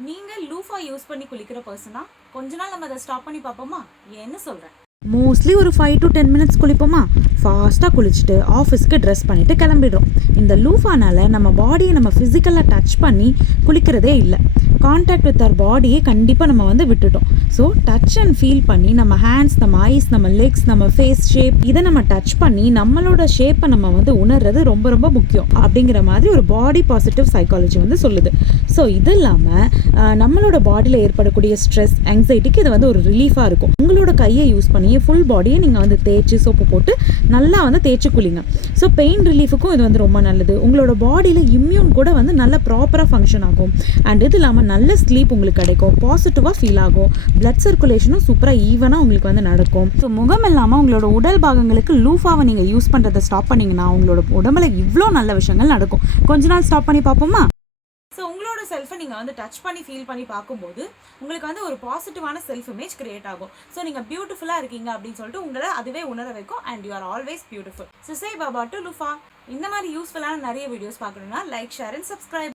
நீங்கள் loofah use பண்ணி குளிக்கிற பர்சனா? கொஞ்ச நாள் நம்ம அதை ஸ்டாப் பண்ணி பார்ப்போமா? என்ன சொல்கிறேன்? மோஸ்ட்லி ஒரு 5 to 10 மினிட்ஸ் குளிப்போமா, ஃபாஸ்ட்டாக குளிச்சுட்டு ஆஃபீஸ்க்கு ட்ரெஸ் பண்ணிவிட்டு கிளம்பிடுறோம். இந்த லூஃபானால் நம்ம பாடியை நம்ம ஃபிசிக்கலாக டச் பண்ணி குளிக்கிறதே இல்லை. கான்டாக்ட் வித் அவர் பாடியை கண்டிப்பாக நம்ம விட்டுட்டோம். ஸோ டச் அண்ட் ஃபீல் பண்ணி நம்ம ஹேண்ட்ஸ், நம்ம ஐஸ், நம்ம லெக்ஸ், நம்ம ஃபேஸ் ஷேப் இதை நம்ம டச் பண்ணி நம்மளோட ஷேப்பை நம்ம உணர்றது ரொம்ப ரொம்ப முக்கியம் அப்படிங்கிற மாதிரி ஒரு பாடி பாசிட்டிவ் சைக்காலஜி சொல்லுது. ஸோ இது இல்லாமல் நம்மளோட பாடியில் ஏற்படக்கூடிய ஸ்ட்ரெஸ், ஆங்ஸைட்டிக்கு இது ஒரு ரிலீஃபாக இருக்கும். உங்களோட கையை யூஸ் பண்ணி ஃபுல் பாடியை நீங்கள் தேய்ச்சி சோப்பு போட்டு நல்லா தேய்ச்சி குளிங்க. ஸோ பெயின் ரிலீஃபுக்கும் இது ரொம்ப நல்லது. உங்களோட பாடியில் இம்யூன் கூட நல்லா ப்ராப்பராக ஃபங்க்ஷன் ஆகும். அண்ட் இது இல்லாமல் நல்ல ஸ்லீப் உங்களுக்கு கிடைக்கும், பாசிட்டிவாக ஃபீல் ஆகும், பிளட் சர்க்குலேஷனும் சூப்பராக ஈவனாக உங்களுக்கு நடக்கும். ஸோ முகம் இல்லாமல் உங்களோட உடல் பாகங்களுக்கு லூஃபாவை நீங்கள் யூஸ் பண்ணுறதை ஸ்டாப் பண்ணிங்கன்னா உங்களோட உடம்புல இவ்வளோ நல்ல விஷயங்கள் நடக்கும். கொஞ்ச நாள் ஸ்டாப் பண்ணி பார்ப்போமா? ஸோ உங்களோட செல்ஃபை நீங்கள் டச் பண்ணி ஃபீல் பண்ணி பார்க்கும்போது உங்களுக்கு ஒரு பாசிட்டிவான செல்ஃப் இமேஜ் கிரியேட் ஆகும். ஸோ நீங்கள் பியூட்டிஃபுல்லாக இருக்கீங்க அப்படின்னு சொல்லிட்டு உங்களை அதுவே உணர வைக்கும். And you are always beautiful. So say bye bye to loofah. இந்த மாதிரி யூஸ்ஃபுல்லான நிறைய வீடியோஸ் பார்க்கணுன்னா லைக், ஷேர் அண்ட் சப்ஸ்கிரைப்.